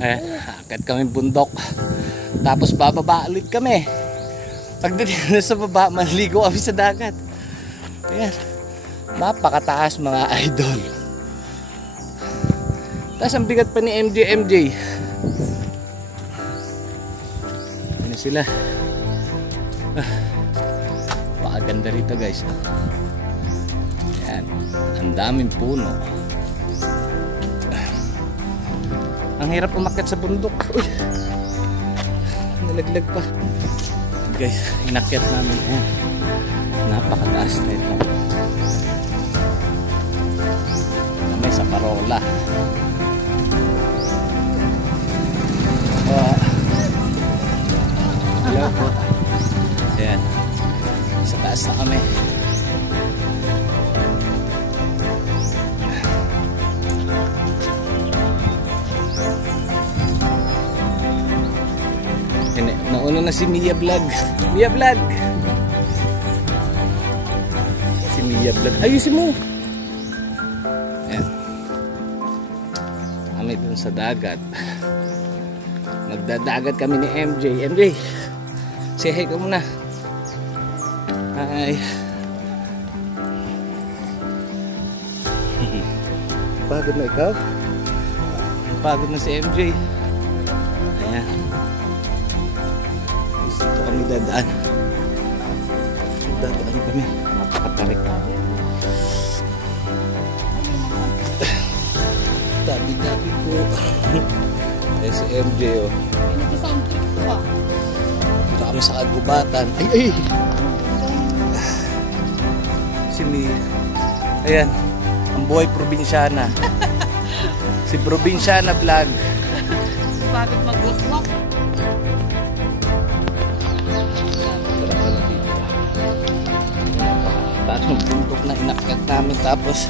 Akit kami bundok. Tapos bababa ulit kami. Pagdating na sa baba, maligo kami sa dagat. Ayan. Napakataas mga idol. Tapos ang bigat pa ni MJ. Ano sila? Pakaganda rito guys. Ayan. Ang daming puno. Ang hirap umakyat sa bundok. Uy. Nalaglag pa. Guys, inakyat namin. Ayan. Napakataas na ito. May sa Parola. Hello po. Ayan. Sa taas na kami. Nauna na si Mia Vlog. Mia Vlog. Si Mia Vlog. Ayusin mo. Ayan. Kami dun sa dagat. Nagdadagat kami ni MJ. MJ, say hi ka muna. Hi. Pagod na ikaw? Pagod na si MJ. Ayan. Dito kami dadaan. Dadaan kami. Napakatarik. Dabi-dabi po. Eh si MJ oh. Dito kami sa kagubatan. Ay! Si Mia. Ayan. Ang buhay probinsyana. Si Probinsyana Vlog. Pagod mag-walk-walk. Taas ng bundok na inakyat namin. Tapos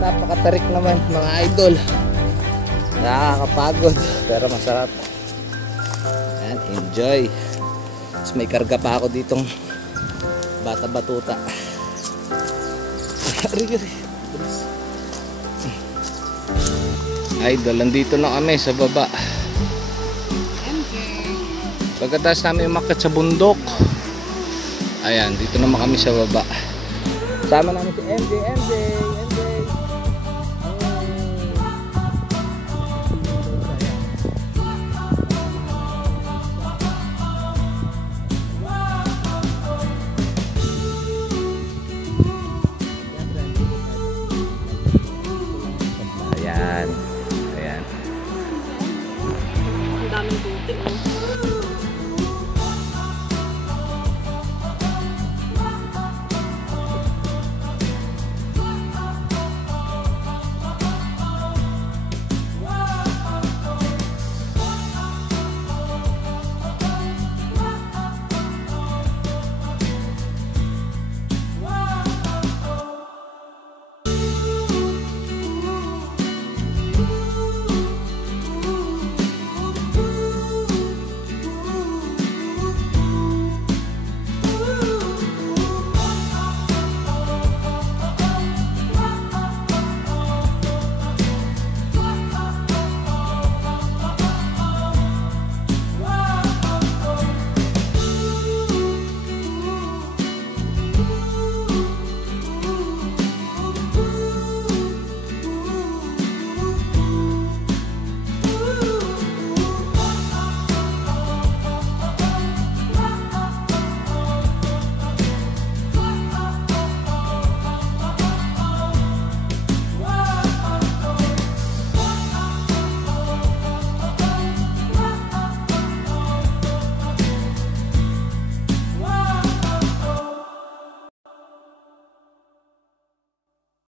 napakatarik naman mga idol. Nakakapagod pero masarap. Ayan, enjoy. Tapos may karga pa ako ditong bata-batuta. Idol, nandito na kami sa baba. Pagkatapos namin umakyat sa bundok, ayan, dito naman kami sa baba. Sama namin si MJ.